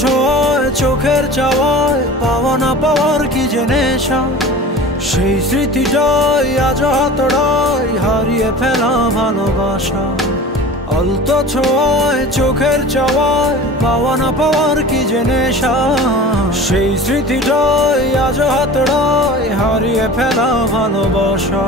ছোঁয়ায় চোখের চাওয়ায় পাওয়া না পাওয়ার কি যে নেশা, সেই স্মৃতিটাই আজ হাতড়ায় হারিয়ে ফেলা ভালোবাসা। আলতো ছোঁয়ায় চোখের চাওয়ায় পাওয়া না পাওয়ার কি যে নেশা, সেই স্মৃতিটাই আজ হাতড়ায় হারিয়ে ফেলা ভালোবাসা।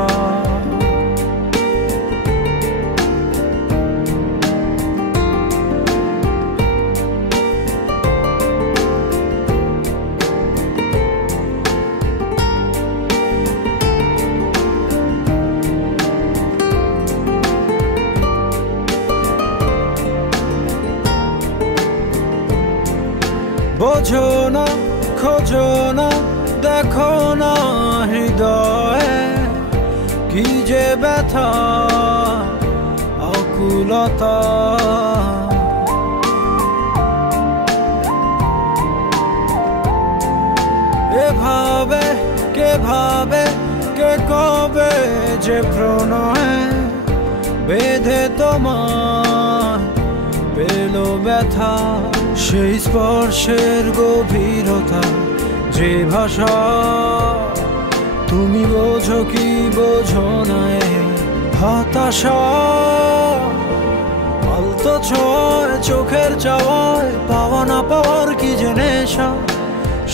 বোঝো না, খোঁজো না, দেখো না হৃদয়ে কি যে ব্যথা আকুলতা। এভাবে কে ভাবে, কে কবে যে প্রণয়ে বেঁধে তোমার পেল ব্যথা। সেই স্পর্শের গভীরতা, যে ভাষা তুমি বোঝো কি বোঝো না হতাশা। আলতো ছোঁয়ায় চোখের চাওয়ায় পাওয়া না পাওয়ার কি যে নেশা,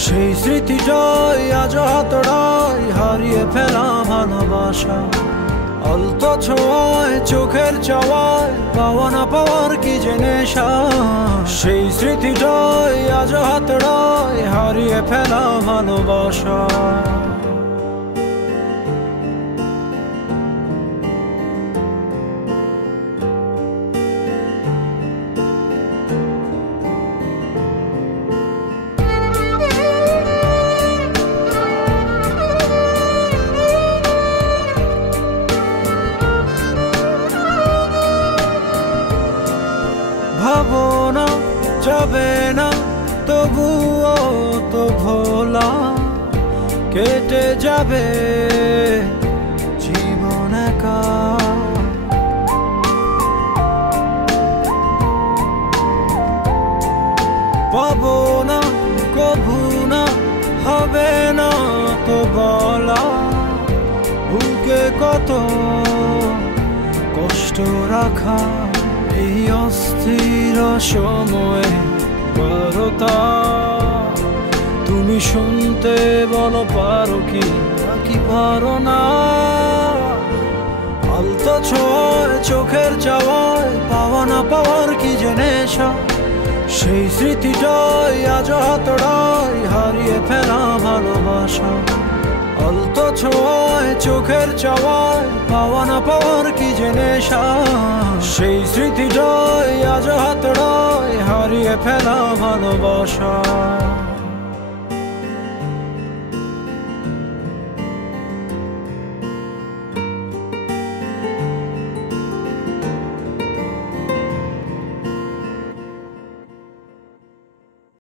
সেই স্মৃতিটাই আজ হাতড়ায় হারিয়ে ফেলা ভালোবাসা। আলতো ছোঁয়ায় চোখের চাওয়ায় পাওয়া না পাওয়ার কি যে নেশা, সেই স্মৃতিটাই আজ হাতড়ায় হারিয়ে ফেলা ভালোবাসা। ভাবো না, যাবে না, তবুও তো ভোলা কেটে যাবে জীবন একা। পাবো না, কভু না, হবে না তো বলা, বুকে কত কষ্ট রাখা। এই অস্থির সময়ে বারতা তুমি শুনতে বলো পারো কি নাকি পারো না। আলতো ছোঁয়ায় চোখের চাওয়ায় পাওয়া না পাওয়ার কি যে নেশা, সেই স্মৃতিটাই আজ হাতড়ায় হারিয়ে ফেলা ভালোবাসা। আলতো ছোঁয়ায় চোখের চাওয়ায় পাওয়া না পাওয়ার কি যে নেশা, সেই স্মৃতিটাই আজ হাতড়ায় হারিয়ে ফেলা ভালোবাসা।